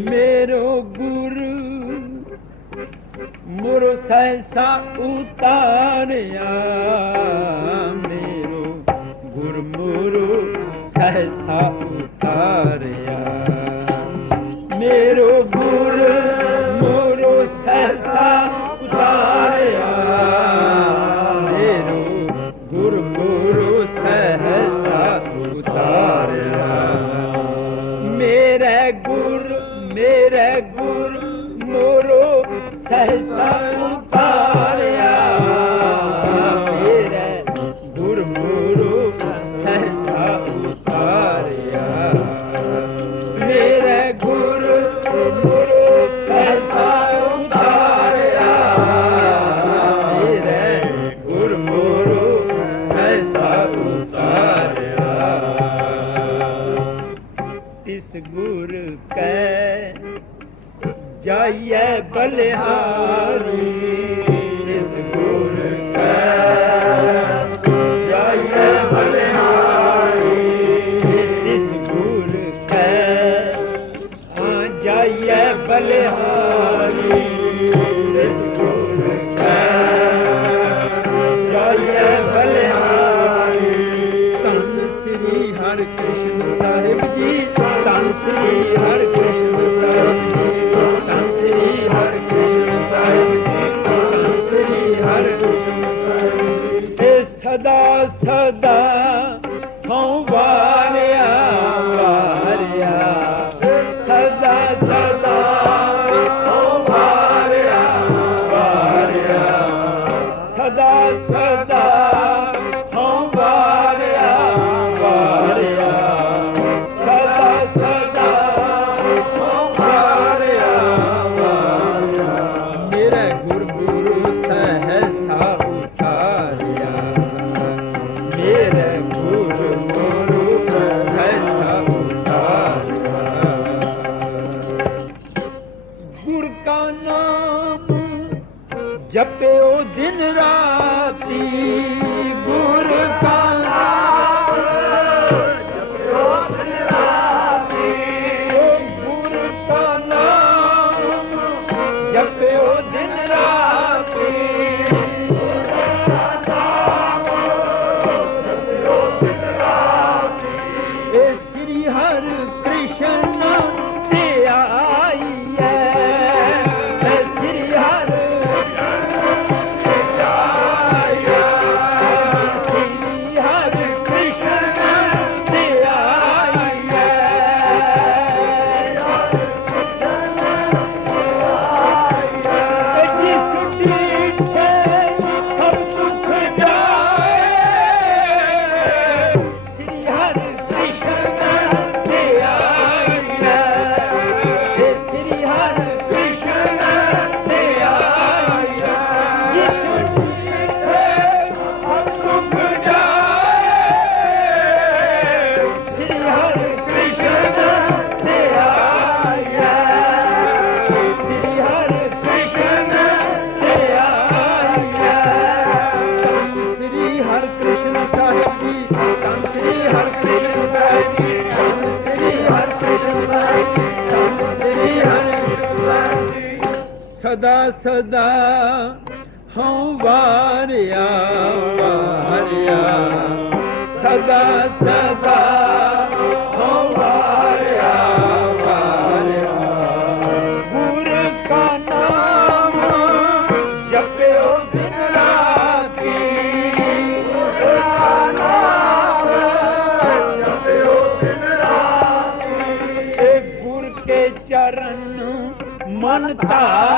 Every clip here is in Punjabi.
मेरो गुरु मुरो सहसा उतारिया मेरो गुरु मुरो सहसा राम 大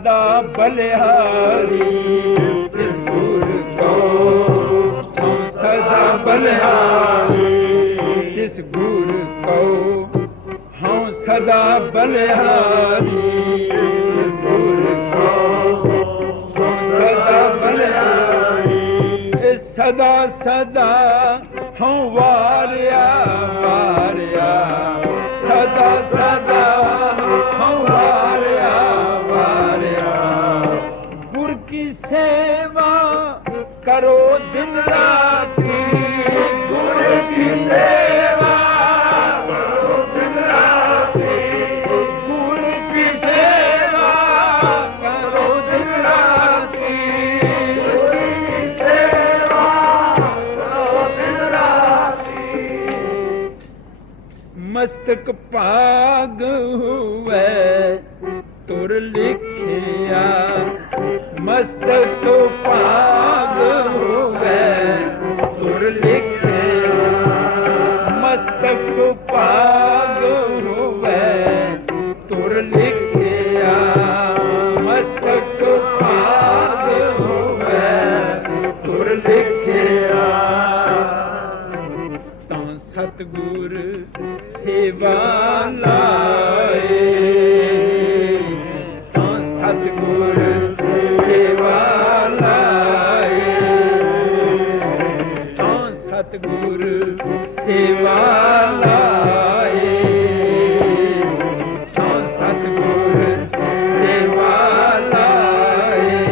सदा बलिहारी। सदा को हम सदा बलिहारी। सदा सदा सदा ਮਸਤਕ ਭਾਗ ਹੋਵੇ। ਤੁਰ ਲਿਖਿਆ ਮਸਤਕ ਭਾਗ ਹੋਵੇ। ਸਤਗੁਰ ਸੇਵਾ ਲਾਏ। ਜੋ ਸੇਵਾ ਲਾਏ।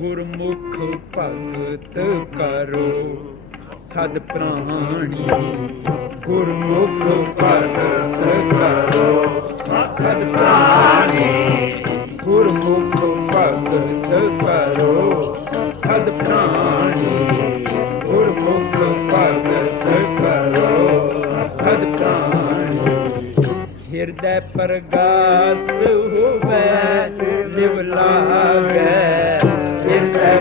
ਗੁਰਮੁਖ ਭਗਤ ਕਰੋ ਸਦ ਪ੍ਰਾਣੀ। ਸੈ ਪਰਗਾਸ ਹੋਵੇ ਜਿਵ ਲਾਗੈ ਜਿਨ ਸੈ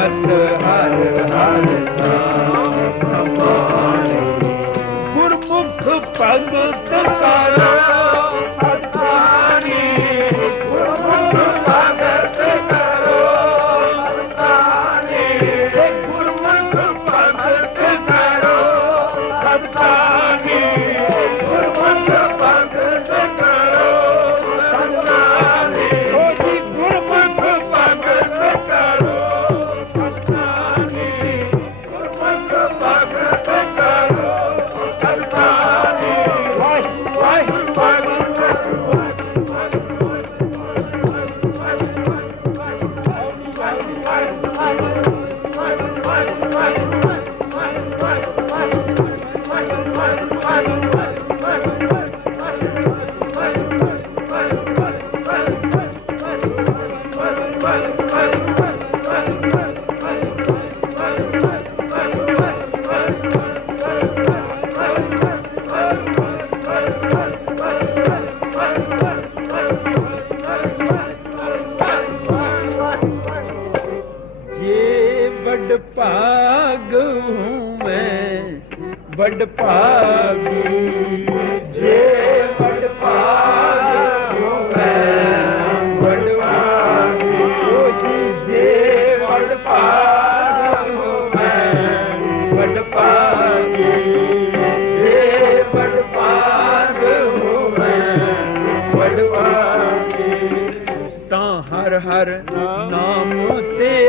ਮਤ ਹਰ ਹਰ ਗੁਰਮੁਖ ਭਗਤ ਕਰੋ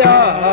Maria.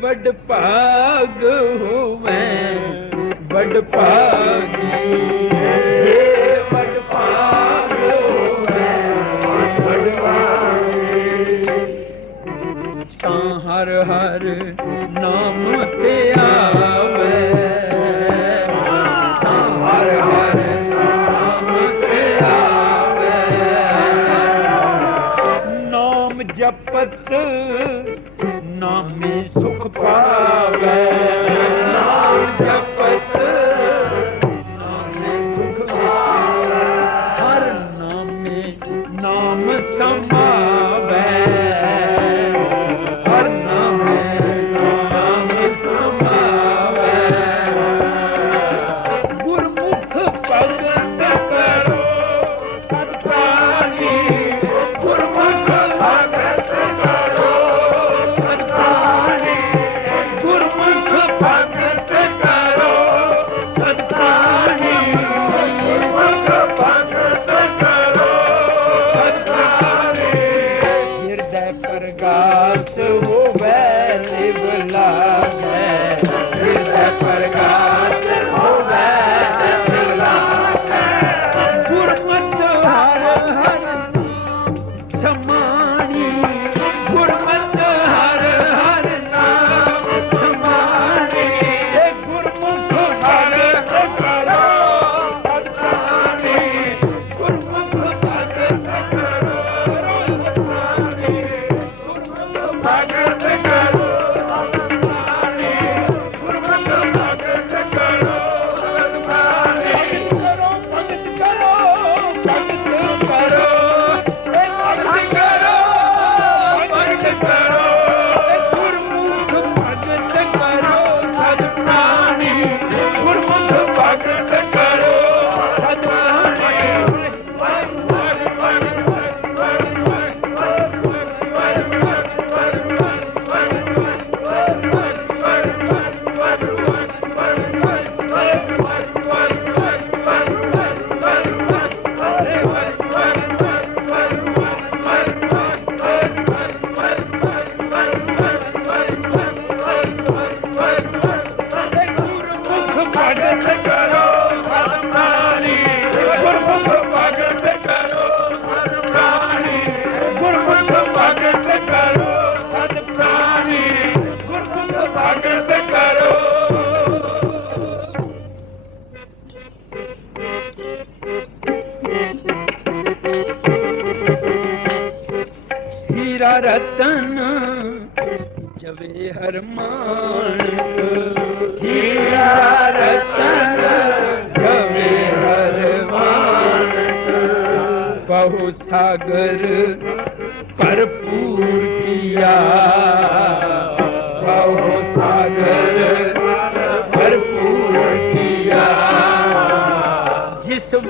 ਵੱਡ ਭਾਗ ਹੋਵੇਂ। ਵੱਡ ਭਾਗ ਹਰ ਹਰ ਨਾਮ ਧਿਆਵਾ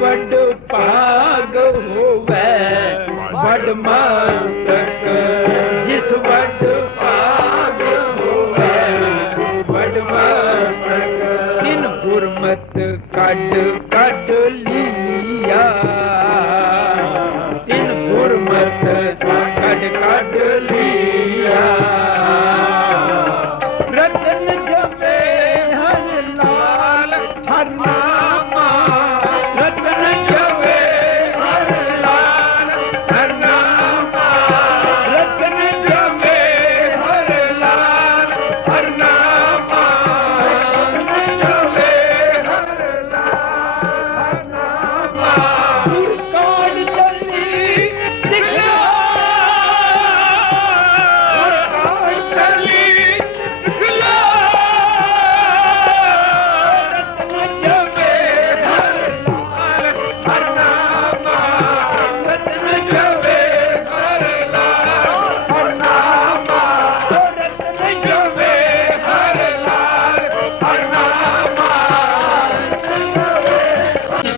ਵੱਡ ਭਾਗ ਹੋਵੇ। ਵੱਡ ਮਸਤਕ ਜਿਸ ਵੱਡ ਭਾਗ ਹੋਵੇ। ਵੱਡ ਮਸਤਕ ਤਿਨ ਗੁਰਮਤ ਕੱਢ ਕੱਢ ਲੀਆ। ਤਿਨ ਗੁਰਮਤ, ਕੱਢ ਕੱਢ ਲੀਆ।